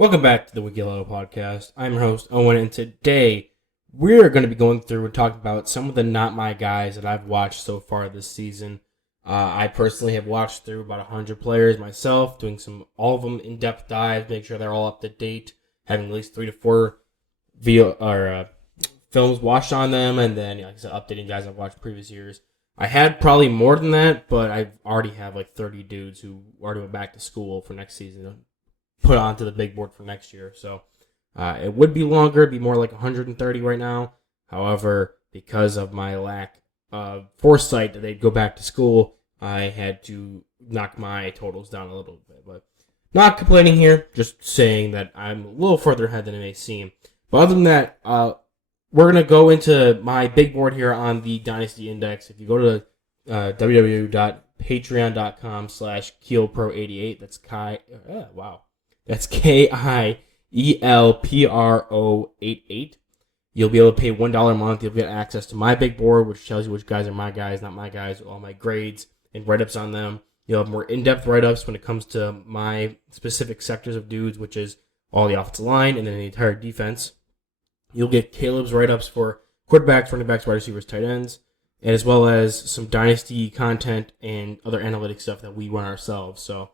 Welcome back to the Wiki Huddle podcast. I'm your host, Owen, and today we're going to be going through and talking about some of the not my guys that I've watched so far this season. I personally have watched through about 100 players myself, doing all of them in-depth dives, make sure they're all up to date, having at least 3 to 4 films watched on them, and then, like I said, updating guys I've watched previous years. I had probably more than that, but I already have like 30 dudes who already went back to school for next season, put onto the big board for next year. So it would be longer. It'd be more like 130 right now. However, because of my lack of foresight that they'd go back to school, I had to knock my totals down a little bit. But not complaining here, just saying that I'm a little further ahead than it may seem. But other than that, we're going to go into my big board here on the Dynasty Index. If you go to www.patreon.com/KielPro88, that's That's KIELPRO88. You'll be able to pay $1 a month. You'll get access to my big board, which tells you which guys are my guys, not my guys, all my grades and write-ups on them. You'll have more in-depth write-ups when it comes to my specific sectors of dudes, which is all the offensive line and then the entire defense. You'll get Caleb's write-ups for quarterbacks, running backs, wide receivers, tight ends, and as well as some dynasty content and other analytic stuff that we run ourselves. So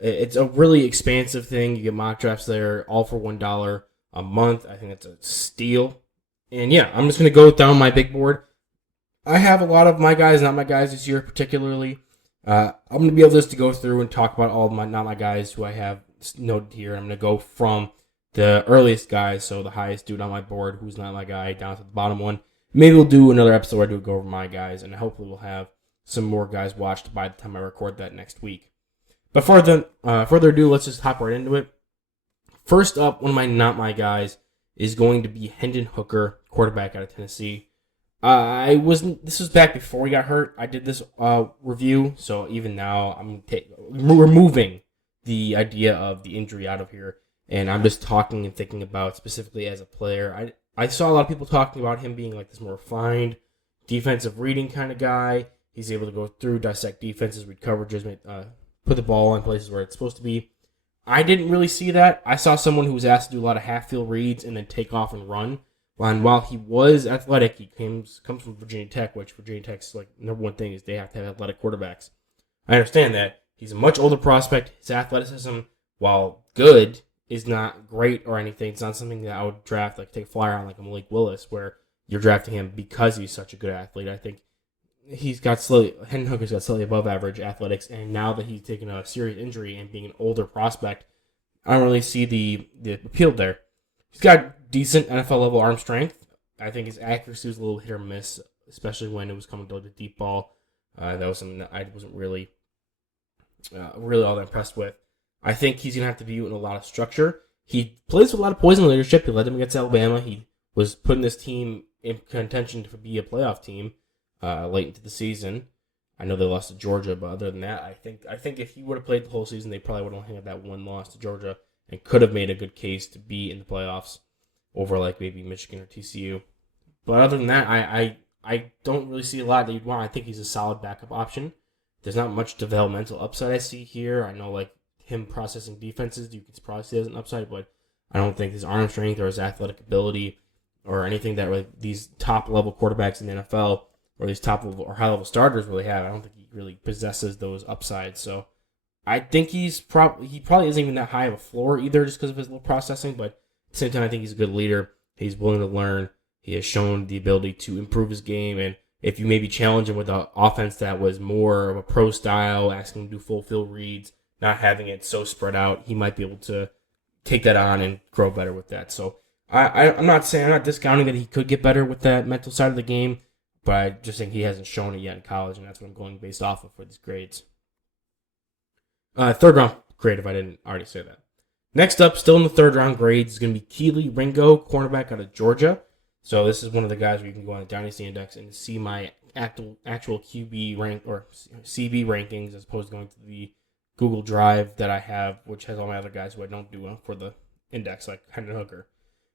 it's a really expansive thing. You get mock drafts there, all for $1 a month. I think that's a steal. And yeah, I'm just going to go down my big board. I have a lot of my guys, not my guys this year particularly. I'm going to be able just to go through and talk about all of my not my guys who I have noted here. I'm going to go from the earliest guys, so the highest dude on my board who's not my guy, down to the bottom one. Maybe we'll do another episode where I do go over my guys, and hopefully we'll have some more guys watched by the time I record that next week. But further ado, let's just hop right into it. First up, one of my not my guys is going to be Hendon Hooker, quarterback out of Tennessee. This was back before he got hurt. I did this review, so even now I'm removing the idea of the injury out of here, and I'm just talking and thinking about specifically as a player. I saw a lot of people talking about him being like this more refined defensive reading kind of guy. He's able to go through, dissect defenses, read coverages, put the ball in places where it's supposed to be. I didn't really see that. I saw someone who was asked to do a lot of half-field reads and then take off and run. And while he was athletic, he comes from Virginia Tech, which Virginia Tech's like number one thing is they have to have athletic quarterbacks. I understand that. He's a much older prospect. His athleticism, while good, is not great or anything. It's not something that I would draft, like take a flyer on like a Malik Willis, where you're drafting him because he's such a good athlete. I think Hendon Hooker's got slightly above average athletics, and now that he's taken a serious injury and being an older prospect, I don't really see the appeal there. He's got decent NFL level arm strength. I think his accuracy was a little hit or miss, especially when it was coming to the deep ball. That was something that I wasn't really all that impressed with. I think he's going to have to be in a lot of structure. He plays with a lot of poison leadership. He led them against Alabama. He was putting this team in contention to be a playoff team late into the season. I know they lost to Georgia, but other than that, I think if he would have played the whole season, they probably would have only had that one loss to Georgia and could have made a good case to be in the playoffs over like maybe Michigan or TCU. But other than that, I don't really see a lot that you'd want. I think he's a solid backup option. There's not much developmental upside I see here. I know like him processing defenses, you could probably see as an upside, but I don't think his arm strength or his athletic ability or anything that really these top level quarterbacks in the NFL or these top level or high level starters really have. I don't think he really possesses those upsides. So I think he probably isn't even that high of a floor either, just because of his little processing. But at the same time, I think he's a good leader. He's willing to learn. He has shown the ability to improve his game. And if you maybe challenge him with an offense that was more of a pro style, asking him to do full field reads, not having it so spread out, he might be able to take that on and grow better with that. So I'm not discounting that he could get better with that mental side of the game, but I just think he hasn't shown it yet in college, and that's what I'm going based off of for these grades. Third round grade, if I didn't already say that. Next up, still in the third round grades, is going to be Keely Ringo, cornerback out of Georgia. So this is one of the guys where you can go on the Dynasty Index and see my actual QB rank or CB rankings as opposed to going to the Google Drive that I have, which has all my other guys who I don't do for the index, like Hendon Hooker.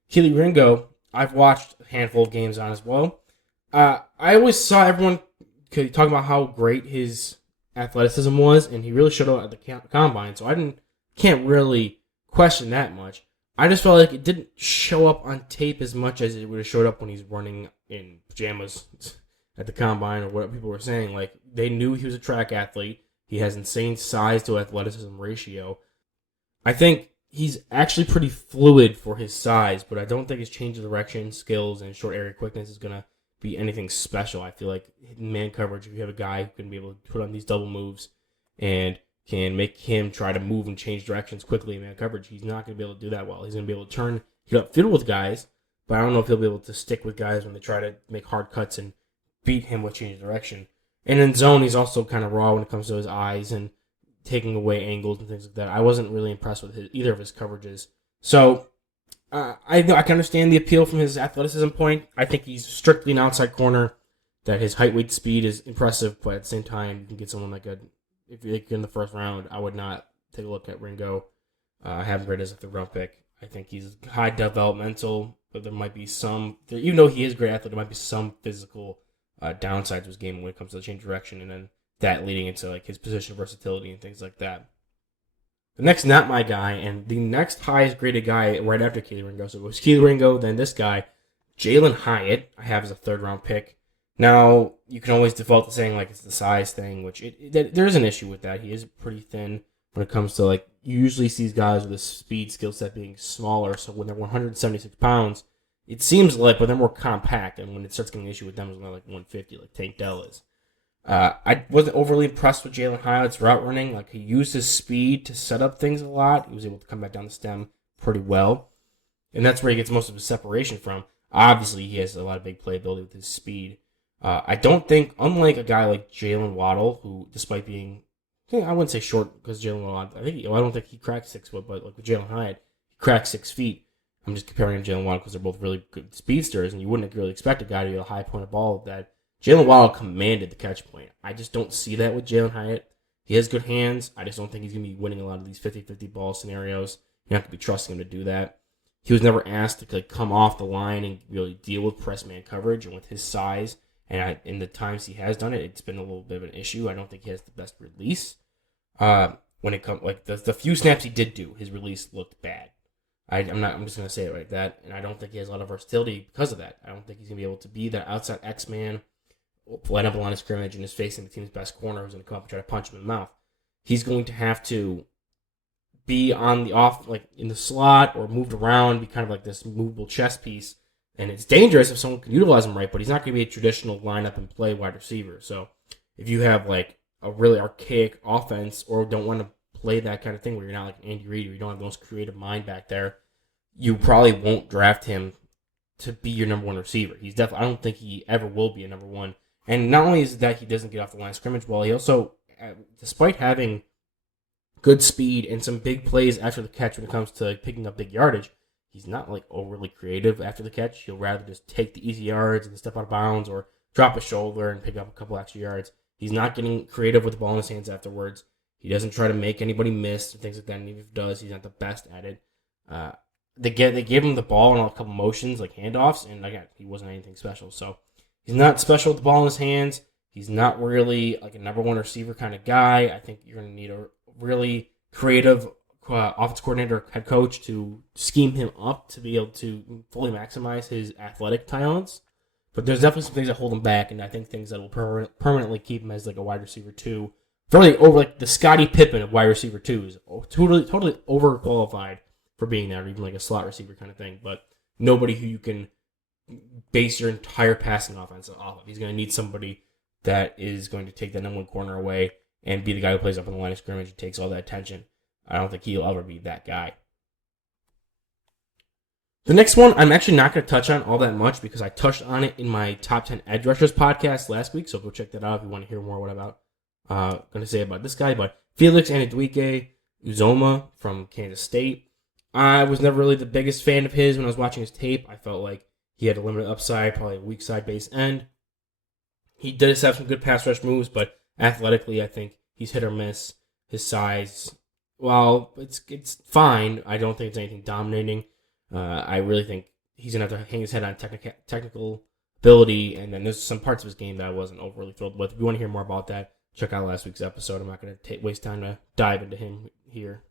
Keely Ringo, I've watched a handful of games on as well. I always saw everyone talking about how great his athleticism was, and he really showed out at the combine. So I can't really question that much. I just felt like it didn't show up on tape as much as it would have showed up when he's running in pajamas at the combine or what people were saying. Like, they knew he was a track athlete. He has insane size to athleticism ratio. I think he's actually pretty fluid for his size, but I don't think his change of direction, skills, and short area quickness is going to be anything special. I feel like in man coverage, if you have a guy who can be able to put on these double moves and can make him try to move and change directions quickly in man coverage, he's not going to be able to do that well. He's going to be able to turn, get upfield with guys, but I don't know if he'll be able to stick with guys when they try to make hard cuts and beat him with change of direction. And in zone, he's also kind of raw when it comes to his eyes and taking away angles and things like that. I wasn't really impressed with either of his coverages. So I can understand the appeal from his athleticism point. I think he's strictly an outside corner, that his height, weight, speed is impressive, but at the same time, you can get someone like if you're in the first round, I would not take a look at Ringo. I have him rated as a third round pick. I think he's high developmental, but there might be some, even though he is a great athlete, there might be some physical downside to his game when it comes to the change of direction, and then that leading into like his position versatility and things like that. The next, not my guy, and the next highest graded guy right after Kelee Ringo. So it was Kelee Ringo, then this guy, Jalen Hyatt, I have as a third round pick. Now, you can always default to saying like it's the size thing, which there is an issue with that. He is pretty thin when it comes to, like, you usually see these guys with a speed skill set being smaller. So when they're 176 pounds, it seems like, but they're more compact. And when it starts getting an issue with them, it's not like 150, like Tank Dell is. I wasn't overly impressed with Jalen Hyatt's route running. Like, he used his speed to set up things a lot. He was able to come back down the stem pretty well. And that's where he gets most of his separation from. Obviously, he has a lot of big playability with his speed. I don't think, unlike a guy like Jalen Waddle, who, despite being, I wouldn't say short because Jalen Waddle, I don't think he cracked 6 foot, but like with Jalen Hyatt, he cracked 6 feet. I'm just comparing him to Jalen Waddle because they're both really good speedsters, and you wouldn't really expect a guy to be a high point of ball that Jalen Waddle commanded the catch point. I just don't see that with Jalen Hyatt. He has good hands. I just don't think he's going to be winning a lot of these 50-50 ball scenarios. You have to be trusting him to do that. He was never asked to come off the line and really deal with press man coverage, and with his size, and in the times he has done it, it's been a little bit of an issue. I don't think he has the best release. When it comes, like, the few snaps he did do, his release looked bad. I'm just going to say it like that, and I don't think he has a lot of versatility because of that. I don't think he's going to be able to be that outside X-man, line up a line of scrimmage, and is facing the team's best corner who's going to come up and try to punch him in the mouth. He's going to have to be on the off, like in the slot, or moved around, be kind of like this movable chess piece. And it's dangerous if someone can utilize him right, but he's not going to be a traditional lineup and play wide receiver. So if you have like a really archaic offense, or don't want to play that kind of thing where you're not like Andy Reid, or you don't have the most creative mind back there, you probably won't draft him to be your number one receiver. He's definitely, I don't think he ever will be a number one. And not only is it that he doesn't get off the line of scrimmage well, he also, despite having good speed and some big plays after the catch when it comes to picking up big yardage, he's not like overly creative after the catch. He'll rather just take the easy yards and step out of bounds, or drop a shoulder and pick up a couple extra yards. He's not getting creative with the ball in his hands afterwards. He doesn't try to make anybody miss and things like that. And even if he does, he's not the best at it. They gave him the ball in a couple motions, like handoffs, and again, he wasn't anything special. So he's not special with the ball in his hands. He's not really like a number one receiver kind of guy. I think you're going to need a really creative offense coordinator, head coach, to scheme him up to be able to fully maximize his athletic talents. But there's definitely some things that hold him back, and I think things that will permanently keep him as like a wide receiver 2. Really over like the Scottie Pippen of wide receiver 2s. Totally overqualified for being that, or even like a slot receiver kind of thing. But nobody who you can base your entire passing offense off of. He's going to need somebody that is going to take that number one corner away and be the guy who plays up on the line of scrimmage and takes all that attention. I don't think he'll ever be that guy. The next one, I'm actually not going to touch on all that much because I touched on it in my top 10 edge rushers podcast last week, so go check that out if you want to hear more what about going to say about this guy. But Felix Anudwike Uzoma from Kansas State. I was never really the biggest fan of his when I was watching his tape. I felt like he had a limited upside, probably a weak side base end. He does have some good pass rush moves, but athletically, I think he's hit or miss. His size, well, it's fine. I don't think it's anything dominating. I really think he's going to have to hang his head on technical ability, and then there's some parts of his game that I wasn't overly thrilled with. If you want to hear more about that, check out last week's episode. I'm not going to waste time to dive into him here.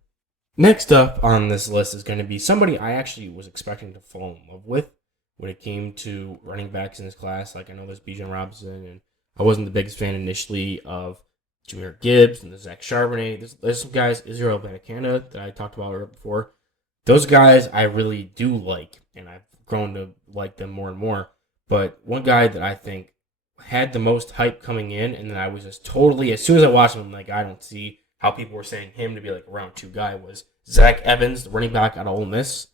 Next up on this list is going to be somebody I actually was expecting to fall in love with when it came to running backs in this class. Like, I know there's Bijan Robinson, and I wasn't the biggest fan initially of Jahmyr Gibbs and the Zach Charbonnet. There's some guys, Israel Abanikanda, that I talked about before. Those guys I really do like, and I've grown to like them more and more. But one guy that I think had the most hype coming in, and then I was just totally, as soon as I watched him, I'm like, I don't see how people were saying him to be like a round 2 guy, was Zach Evans, the running back out of Ole Miss.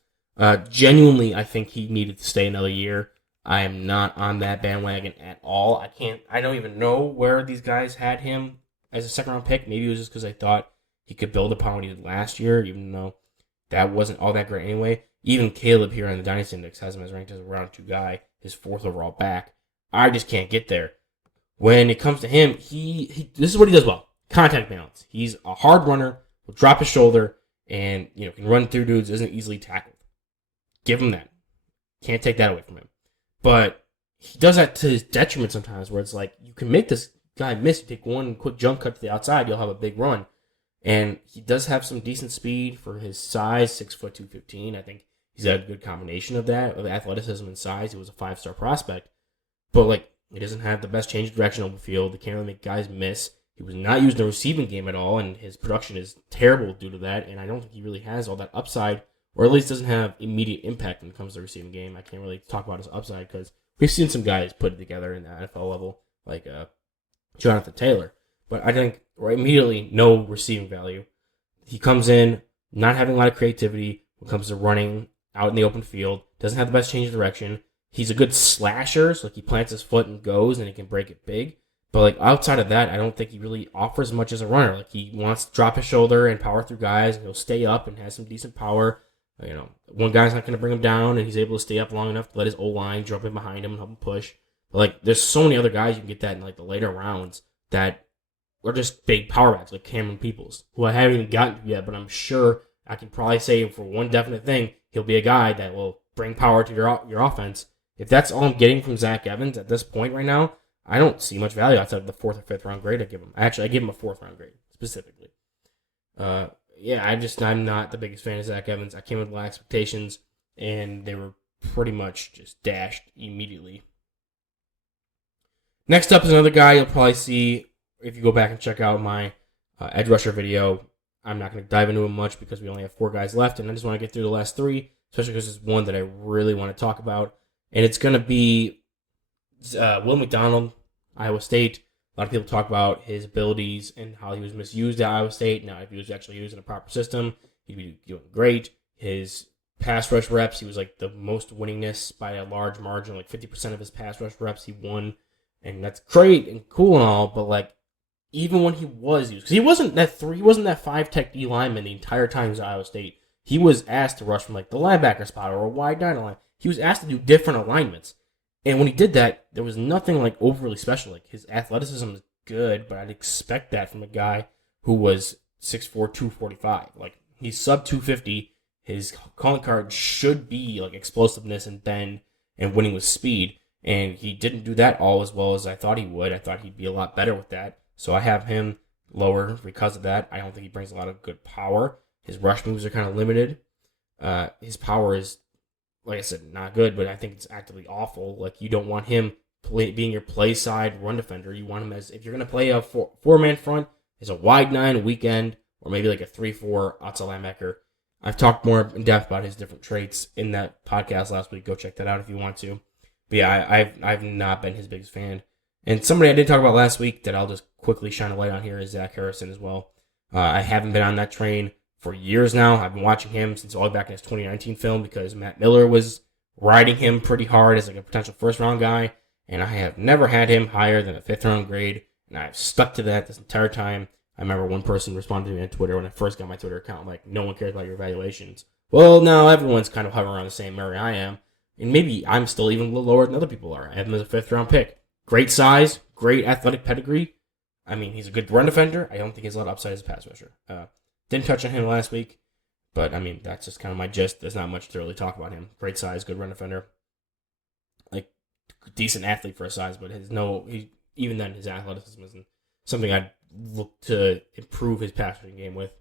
Genuinely, I think he needed to stay another year. I am not on that bandwagon at all. I don't even know where these guys had him as a second round pick. Maybe it was just because I thought he could build upon what he did last year, even though that wasn't all that great anyway. Even Caleb here on the Dynasty Index has him as ranked as a round 2 guy, his 4th overall back. I just can't get there. When it comes to him, he this is what he does well. Contact balance. He's a hard runner, will drop his shoulder, and can run through dudes, isn't easily tackled. Give him that. Can't take that away from him. But he does that to his detriment sometimes, where it's like, you can make this guy miss. You take one quick jump cut to the outside, you'll have a big run. And he does have some decent speed for his size, 6'2", 215. I think he's got a good combination of that, of athleticism and size. He was a 5-star prospect. But, he doesn't have the best change of direction on the field. He can't really make guys miss. He was not used in the receiving game at all, and his production is terrible due to that. And I don't think he really has all that upside, or at least doesn't have immediate impact when it comes to the receiving game. I can't really talk about his upside because we've seen some guys put it together in the NFL level, like Jonathan Taylor. But I think immediately no receiving value. He comes in not having a lot of creativity when it comes to running out in the open field. Doesn't have the best change of direction. He's a good slasher, so he plants his foot and goes, and he can break it big. But outside of that, I don't think he really offers much as a runner. He wants to drop his shoulder and power through guys, and he'll stay up and has some decent power. One guy's not going to bring him down, and he's able to stay up long enough to let his O-line jump in behind him and help him push. But there's so many other guys you can get that in the later rounds that are just big power backs, like Cameron Peoples, who I haven't even gotten to yet, but I'm sure I can probably say for one definite thing, he'll be a guy that will bring power to your offense. If that's all I'm getting from Zach Evans at this point right now, I don't see much value outside of the 4th or 5th round grade I give him. Actually, I give him a 4th round grade, specifically. I'm not the biggest fan of Zach Evans. I came with low expectations, and they were pretty much just dashed immediately. Next up is another guy you'll probably see if you go back and check out my edge rusher video. I'm not going to dive into him much because we only have 4 guys left, and I just want to get through the last 3, especially because it's one that I really want to talk about. And it's going to be Will McDonald, Iowa State. A lot of people talk about his abilities and how he was misused at Iowa State. Now, if he was actually used in a proper system, he'd be doing great. His pass rush reps, he was the most winningest by a large margin. 50% of his pass rush reps he won. And that's great and cool and all, but even when he was used, because he wasn't that 5 tech D lineman the entire time he was at Iowa State. He was asked to rush from the linebacker spot or a wide nine line. He was asked to do different alignments. And when he did that, there was nothing overly special. His athleticism is good, but I'd expect that from a guy who was 6'4", 245. He's sub 250. His calling card should be explosiveness and bend and winning with speed. And he didn't do that all as well as I thought he would. I thought he'd be a lot better with that. So I have him lower because of that. I don't think he brings a lot of good power. His rush moves are kind of limited. His power is, like I said, not good, but I think it's actively awful. You don't want him being your play side run defender. You want him as, if you're going to play a four-man front, as a wide 9 weekend, or maybe a 3-4 outside linebacker. I've talked more in depth about his different traits in that podcast last week. Go check that out if you want to. But yeah, I've not been his biggest fan. And somebody I did talk about last week that I'll just quickly shine a light on here is Zach Harrison as well. I haven't been on that train for years now. I've been watching him since all the way back in his 2019 film because Matt Miller was riding him pretty hard as a potential first-round guy, and I have never had him higher than a 5th-round grade, and I've stuck to that this entire time. I remember one person responded to me on Twitter when I first got my Twitter account, no one cares about your evaluations. Well, now everyone's kind of hovering around the same area I am, and maybe I'm still even a little lower than other people are. I have him as a 5th-round pick. Great size, great athletic pedigree. I mean, he's a good run defender. I don't think he has a lot of upside as a pass rusher. Didn't touch on him last week, but I mean, that's just kind of my gist. There's not much to really talk about him. Great size, good run defender. Decent athlete for his size, but even then, his athleticism isn't something I'd look to improve his passing game with.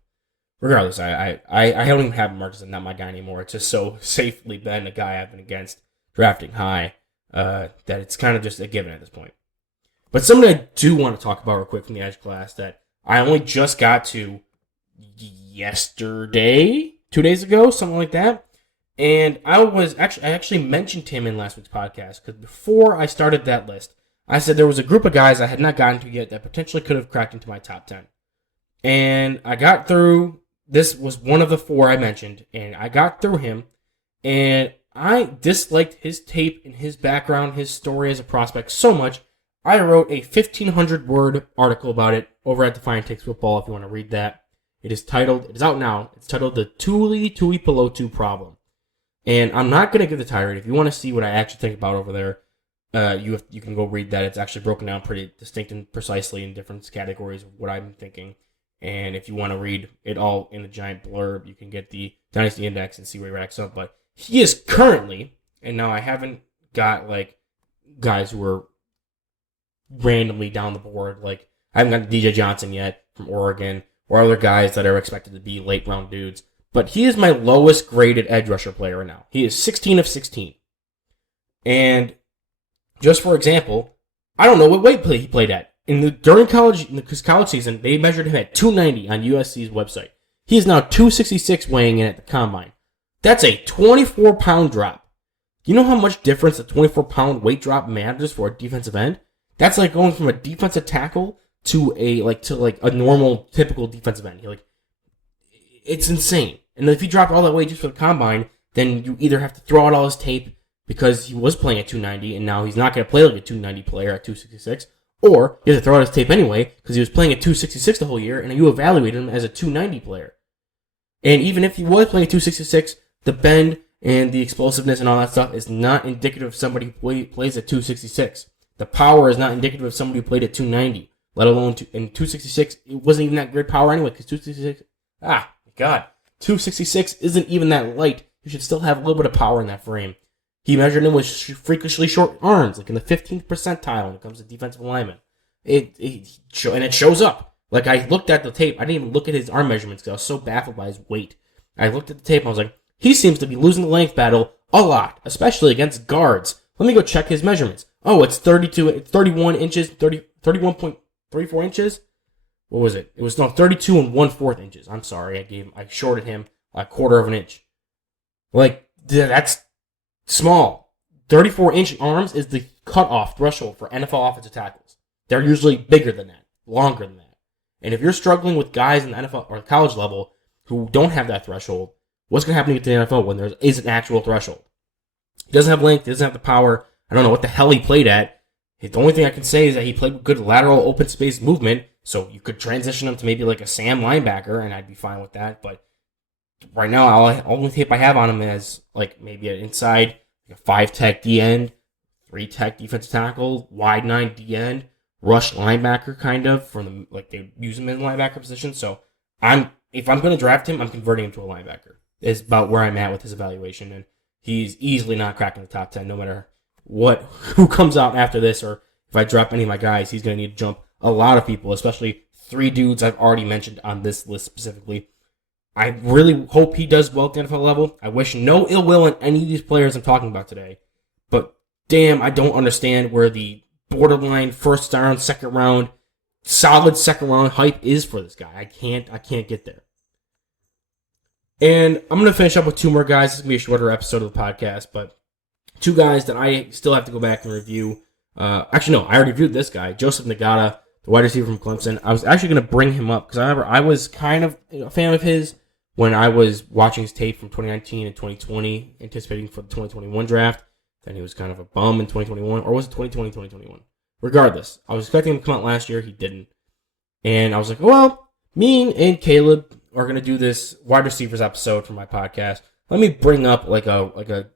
regardless, I don't even have him marked as not my guy anymore. It's just so safely been a guy I've been against drafting high that it's kind of just a given at this point. But something I do want to talk about real quick from the Edge class that I only just got to yesterday, 2 days ago, something like that. And I actually mentioned him in last week's podcast because before I started that list, I said there was a group of guys I had not gotten to yet that potentially could have cracked into my top 10. And I got through, this was one of the 4 I mentioned, and I got through him, and I disliked his tape and his background, his story as a prospect so much, I wrote a 1,500-word article about it over at Defiant Takes Football if you want to read that. It is out now, it's titled The Tuli Tuipulotu Problem. And I'm not going to give the tirade. If you want to see what I actually think about over there, you can go read that. It's actually broken down pretty distinct and precisely in different categories of what I'm thinking. And if you want to read it all in a giant blurb, you can get the Dynasty Index and see where he racks up. But he is currently, and now I haven't got like guys who are randomly down the board. Like I haven't got DJ Johnson yet from Oregon or other guys that are expected to be late round dudes. But he is my lowest graded edge rusher player right now. He is 16 of 16. And just for example, I don't know what weight he played at. During college season, they measured him at 290 on USC's website. He is now 266 weighing in at the combine. That's a 24-pound drop. You know how much difference a 24-pound weight drop matters for a defensive end? That's like going from a defensive tackle to a normal, typical defensive end. It's insane. And if you drop all that weight just for the combine, then you either have to throw out all his tape because he was playing at 290 and now he's not going to play like a 290 player at 266, or you have to throw out his tape anyway because he was playing at 266 the whole year and you evaluated him as a 290 player. And even if he was playing at 266, the bend and the explosiveness and all that stuff is not indicative of somebody who plays at 266. The power is not indicative of somebody who played at 290, let alone in 266. It wasn't even that great power anyway because 266, God, 266 isn't even that light. You should still have a little bit of power in that frame. He measured him with freakishly short arms, like in the 15th percentile when it comes to defensive alignment. And it shows up. Like, I looked at the tape. I didn't even look at his arm measurements because I was so baffled by his weight. I looked at the tape and I was like, he seems to be losing the length battle a lot, especially against guards. Let me go check his measurements. Oh, it's 31 inches, 31.34 inches. What was it? It was 32 and 1/4 inches. I'm sorry, I shorted him a quarter of an inch. Like, that's small. 34-inch arms is the cutoff threshold for NFL offensive tackles. They're usually bigger than that, longer than that. And if you're struggling with guys in the NFL or college level who don't have that threshold, what's going to happen to the NFL when there is an actual threshold? He doesn't have length, he doesn't have the power. I don't know what the hell he played at. The only thing I can say is that he played with good lateral open space movement, so you could transition him to maybe like a Sam linebacker, and I'd be fine with that. But right now, only tape I have on him is like maybe an inside, like a 5-tech D-end, 3-tech defensive tackle, wide 9 D-end, rush linebacker kind of, like they use him in the linebacker position. So if I'm going to draft him, I'm converting him to a linebacker. Is about where I'm at with his evaluation, and he's easily not cracking the top 10, no matter who comes out after this, or if I drop any of my guys, he's going to need to jump a lot of people, especially 3 dudes I've already mentioned on this list specifically. I really hope he does well at the NFL level. I wish no ill will in any of these players I'm talking about today, but damn, I don't understand where the borderline first round, second round, solid second round hype is for this guy. I can't get there. And I'm going to finish up with 2 more guys. This is going to be a shorter episode of the podcast, but 2 guys that I still have to go back and review. Actually, no, I already reviewed this guy, Joseph Nagata, the wide receiver from Clemson. I was actually going to bring him up because I remember I was kind of a fan of his when I was watching his tape from 2019 and 2020, anticipating for the 2021 draft. Then he was kind of a bum in 2021, or was it 2020, 2021? Regardless, I was expecting him to come out last year. He didn't. And I was like, well, me and Caleb are going to do this wide receivers episode for my podcast. Let me bring up like a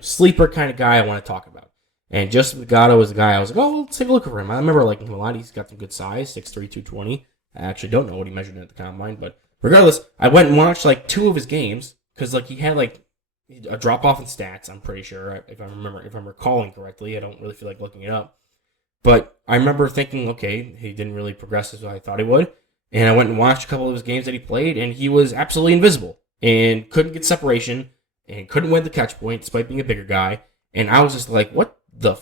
sleeper kind of guy I want to talk about. And Joseph Nagata was the guy I was like, oh, let's take a look at him. I remember liking him a lot. He's got some good size, 6'3", 220. I actually don't know what he measured at the combine, but regardless, I went and watched like 2 of his games because like he had like a drop off in stats. I'm pretty sure if I'm recalling correctly. I don't really feel like looking it up, but I remember thinking, okay, he didn't really progress as I thought he would. And I went and watched a couple of his games that he played, and he was absolutely invisible and couldn't get separation and couldn't win the catch point despite being a bigger guy. And I was just like, what the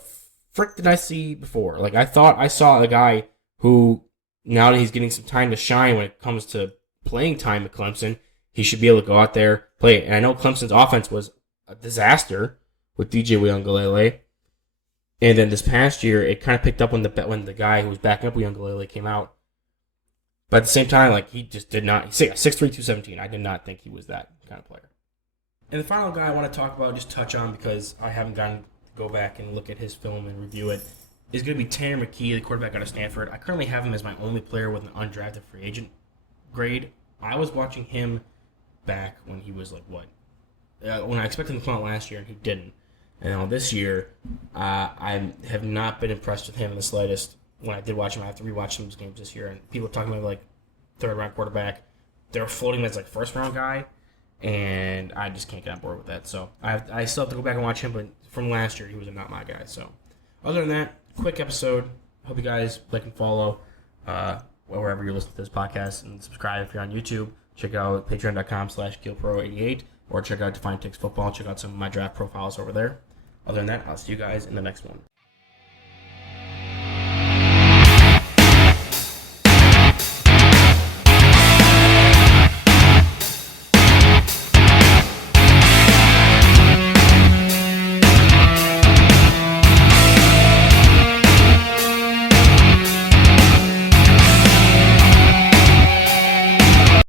frick did I see before? Like, I thought I saw a guy who, now that he's getting some time to shine when it comes to playing time at Clemson, he should be able to go out there, play it. And I know Clemson's offense was a disaster with DJ Uiagalelei. And then this past year, it kind of picked up when the guy who was backing up Uiagalelei came out. But at the same time, like, he just did not. He's 6'3", 217. I did not think he was that kind of player. And the final guy I want to talk about, just touch on, because I haven't gotten to go back and look at his film and review it, is going to be Tanner McKee, the quarterback out of Stanford. I currently have him as my only player with an undrafted free agent grade. I was watching him back when he was like, what? When I expected him to come out last year, and he didn't. And this year, I have not been impressed with him in the slightest. When I did watch him, I have to rewatch some of his games this year, and people are talking about like third-round quarterback. They're floating him as like first-round guy, and I just can't get on board with that. So I still have to go back and watch him, but from last year, he was not my guy. So other than that, quick episode. Hope you guys like and follow wherever you're listening to this podcast, and subscribe if you're on YouTube. Check out patreon.com/GilPro88, or check out Define Takes Football. Check out some of my draft profiles over there. Other than that, I'll see you guys in the next one.